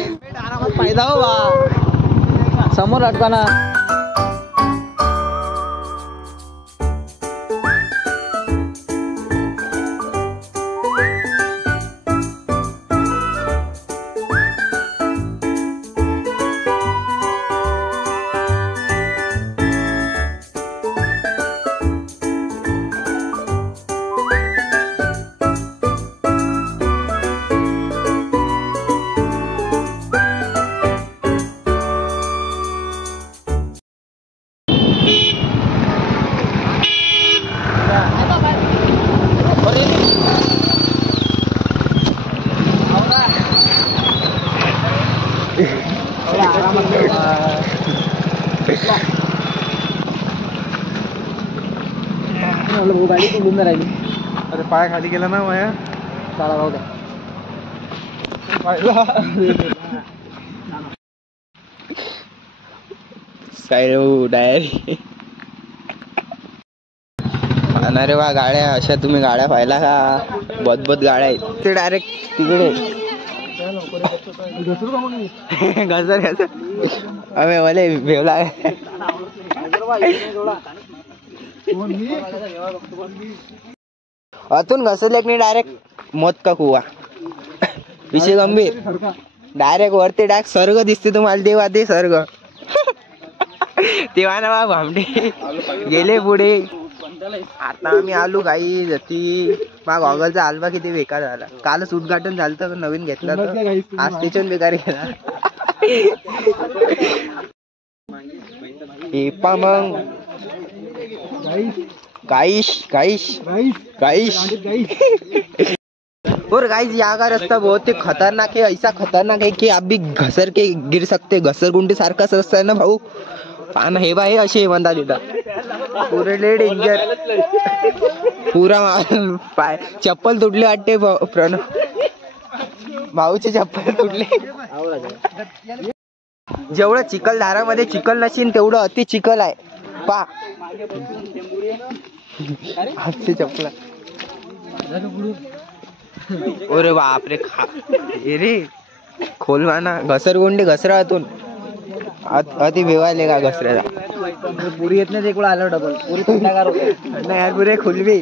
आरामात फायदा हो बा, समोर अटका ना. गाडी पण बंद राहिली. अरे पाय खाली गेला ना माया. चला भाऊ का डायरी अरे वा, गाड्या अशा तुम्ही गाड्या पाहिला का? बदबद गाड्या आहेत ते. डायरेक्ट तिकडे घसर घसर अबे मला भेवला. अतून घसरले की डायरेक्ट मत का कुवा. विषय गंभीर. डायरेक्ट वरती डायरेक्ट स्वर्ग दिसते तुम्हाला. देवा ते स्वर्ग. तेव्हा ना भामटे गेले पुढे. आता आम्ही आलो काही जती. मग गॉगलचा आल्बा किती बेकार झाला. कालच उद्घाटन झालं तर नवीन घेतला तर आज त्याच्याहून बेकार गेला. मग गाइस और गाइस यहाँ का रास्ता बहुत ही खतरनाक है. ऐसा खतरनाक है कि आप भी घसर के गिर सकते. घसरगुंडी सारखाच रस्ता आहे ना भाऊ. पाना हे बाय असे म्हणतात तिथं. पुरे डेंजर. पुरा पाय चप्पल तुटले वाटते प्रणव भाऊची चप्पल तुटले. जेवढं चिखलधारामध्ये चिखल नशीन तेवढं अति चिखल आहे. पा हातची चप्पल. अरे बापरे खा रे खोलवाना. घसरगुंडी घसरातून अति भेवायले का घसऱ्याला. पुरी येत नाही. एक वेळा आलं डबल पुरी थंडागार होते. नाही यार पुरे खुलवी.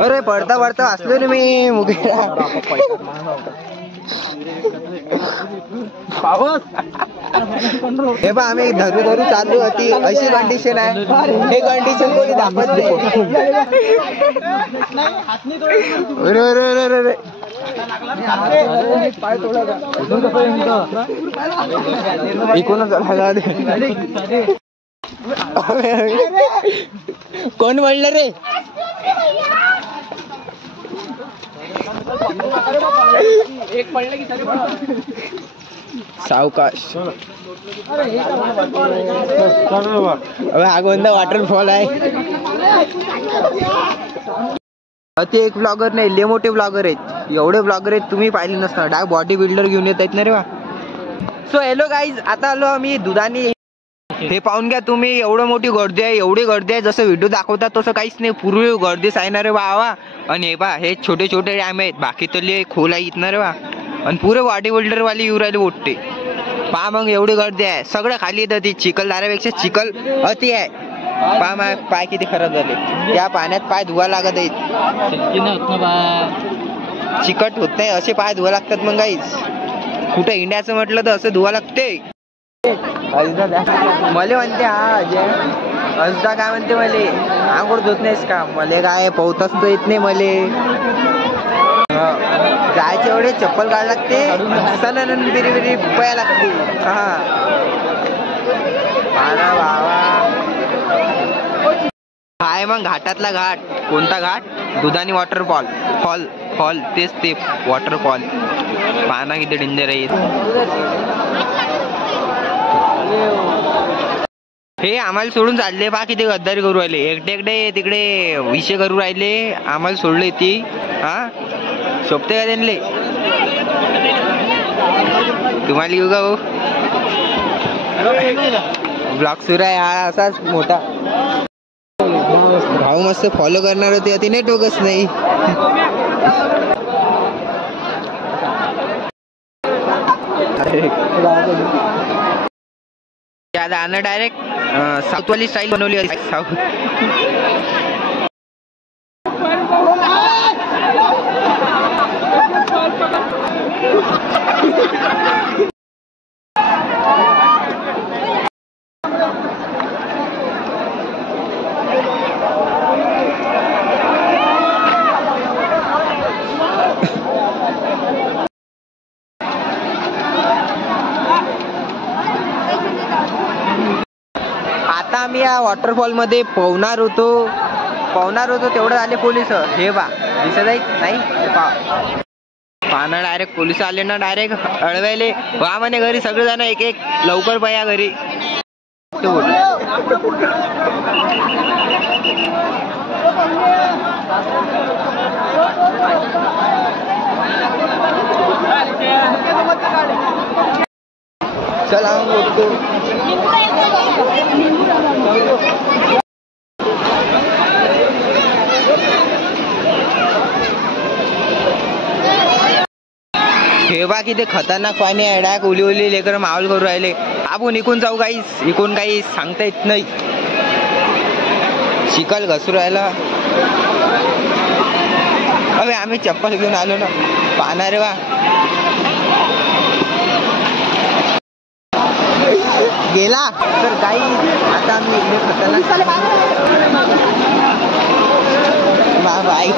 अरे पडता पडता वाचलो रे मी मुगेरा. हे बा आम्ही धरू धरू चालू होती. अशी कंडिशन आहे. हे कंडिशन कोणी दाखवत नाही. पाय इकूनच कोण म्हणलं रे. एक पडले की सावकाश. अबे हा कोणता वॉटरफॉल आहे. ते एक ब्लॉगर नाही लय मोठे ब्लॉगर आहेत. एवढे ब्लॉगर आहेत तुम्ही पाहिले नसणार. डायरेक्ट बॉडी बिल्डर घेऊन येत आहेत ना रे वा. सो हॅलो गाईज, आता आलो आम्ही दुधानी. हे पाहून घ्या तुम्ही. एवढं मोठी गर्दी आहे. एवढी गर्दी आहे जसं व्हिडिओ दाखवतात तसं काहीच नाही. पूर्वी गर्दीच आहे ना रे बावा. आणि हे पा हे छोटे छोटे डॅम आहेत. बाकी तर लय खोल आहे ना रे वा. आणि पुरे बॉडी बिल्डर वाले येऊ राहिले मोठे. पा मग एवढी गर्दी आहे. सगळं खाली येतं. ती चिखलधारापेक्षा चिखल अति आहे. पा माय पाय किती खराब झाले. त्या पाण्यात पाय धुवा लागत आहेत. चिकट होत नाही असे पाय धुवा लागतात. मग गाईच कुठं इंडियाचं म्हटलं तर असं धुवा लागते. मले म्हणते हा अजय असदा काय म्हणते मले आंघोळ धुत नाहीस का. मले काय पोहताच तर येत नाही मले. जायचे एवढे चप्पल काढ लागते. सनन बिरी बिरी पया लागते. हा बाबा हाय मग घाटातला घाट. कोणता घाट. दुधानी वॉटरफॉल. फॉल फॉल तेच ते वॉटरफॉल. पाना किती डेंजर आहे. हे आम्हाला सोडून चालले. पा किती गद्दारी करू राहिले. एकटे एकटे तिकडे विषय करू राहिले. आम्हाला सोडले ती. हा शोभते का त्यांले. तुम्हाला येऊ का भाऊ. ब्लॉग सुरू आहे हा असाच मोठा. भाऊ मस्त फॉलो करणार होते ते नेटवर्कच नाही. आना डायरेक्ट साऊथ वाली स्टाईल बनवली आहे. साऊथ आता आम्ही या वॉटरफॉल मध्ये पोहणार होतो तेवढं आले पोलिस. हे बा दिसत आहे नाही पाना डायरेक्ट पोलिस आले ना डायरेक्ट अडवायले. वा म्हणे घरी सगळेजण एक एक लवकर पया घरी. चला हे बा किती खतरनाक पाणी आहे. डायरेक्ट ओली ओली लेकर माहोल करू राहिले. आपण इकून जाऊ काहीच इकून काही सांगता येत नाही. चिखल घसरू राहिला. अबे आम्ही चप्पल घेऊन आलो ना पाहणार रे वा. गेला तर काही आता आम्ही इकडे खतरनाक बाईक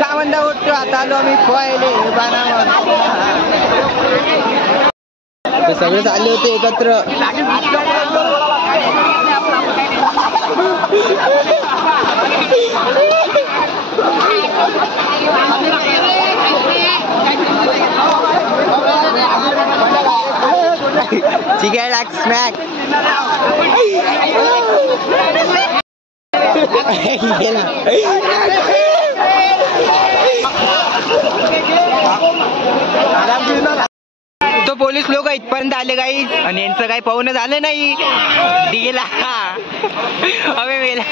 का म्हणता उठतो. आता आलो आम्ही पोहायले बाणावर. ते सगळे चालले होते एकत्र. चिकन लाग स्मॅक तो पोलीस लोक इथपर्यंत आले काही आणि यांचं काही पाहुणं झालं नाही. गेला अबे मेला.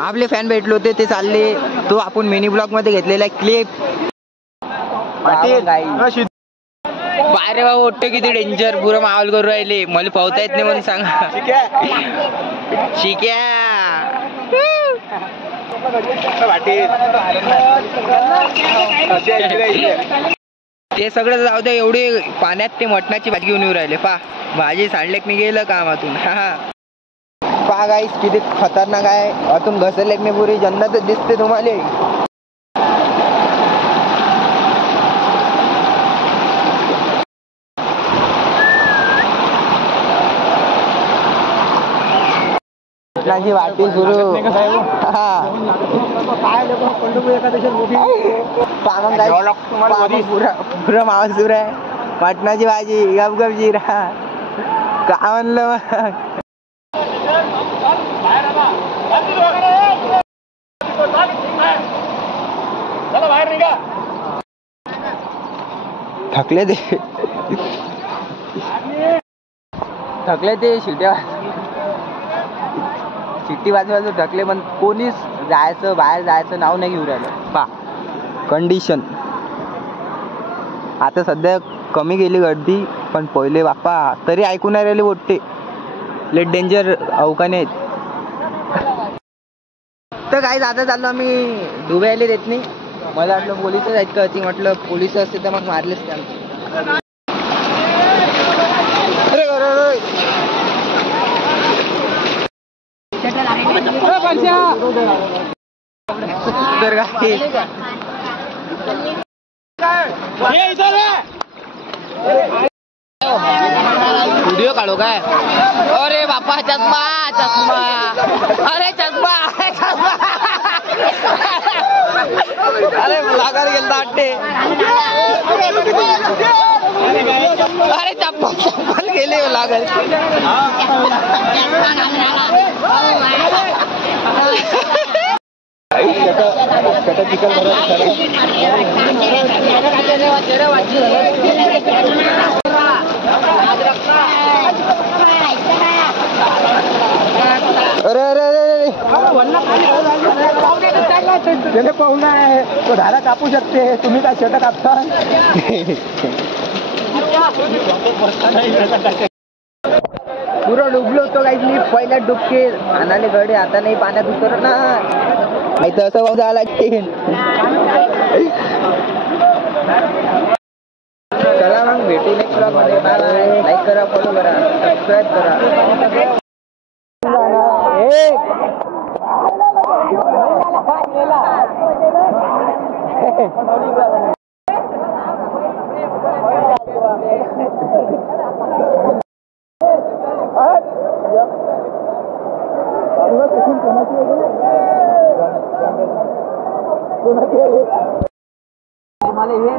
आपले फॅन भेटले होते ते चालले. तो आपण मिनी ब्लॉग मध्ये घेतलेला क्लिप. बारे बाबा ओट्टे किती डेंजर पुरं माहोल करू राहिले. मला पावता येत नाही म्हणून सांगा. शिक्या ते सगळं जाऊ दे. एवढे पाण्यात ते मटणाची भाजी घेऊन येऊ राहिले. पा भाजी सांडलेक मी गेलं कामातून. पा गाईस किती खतरनाक आहे. आतून घसरलेक मी पुरी जन्नतच दिसते तुम्हाला. मटणाची वाटी सुरू. पुरा मावस सुरू आहे. मटणाची भाजी गप गप जिरा का म्हणलं थकले ते शिट्टी वाजवायचं थकले. पण कोणीच जायचं बाहेर जायचं नाव नाही घेऊ राहिलं. पा कंडिशन आता सध्या कमी गेली गर्दी पण पहिले बाप्पा तरी ऐकून नाही राहिले. मोठे लेट डेंजर अवकाने आहेत. तर काय आता चाललो आम्ही डुब्याला देत नाही. मला वाटलं पोलिसच आहेत का ती. म्हटलं पोलिस असते तर मग मारलेच त्यांना. तर guys, व्हिडिओ काढू काय? अरे बापा चष्मा चष्मा, अरे चष्मा चष्मा, अरे लागार गेलता वाटते. अरे चप्पल चप्पल गेले लागल. अरे अरे अरे त्याने पाहुणा आहे, तो धारा कापू शकते, तुम्ही काय शेत कापता? पुरं डुबलो होतो काही मी पहिल्या डुबके आणाले गडे, आता नाही पाण्यात उतर ना, नाही तर असं जावं लागते. चला मग भेटू नेक्स्ट ब्लॉग मध्ये. बाय. लाईक करा, फॉलो करा, सबस्क्राईब करा. मला हे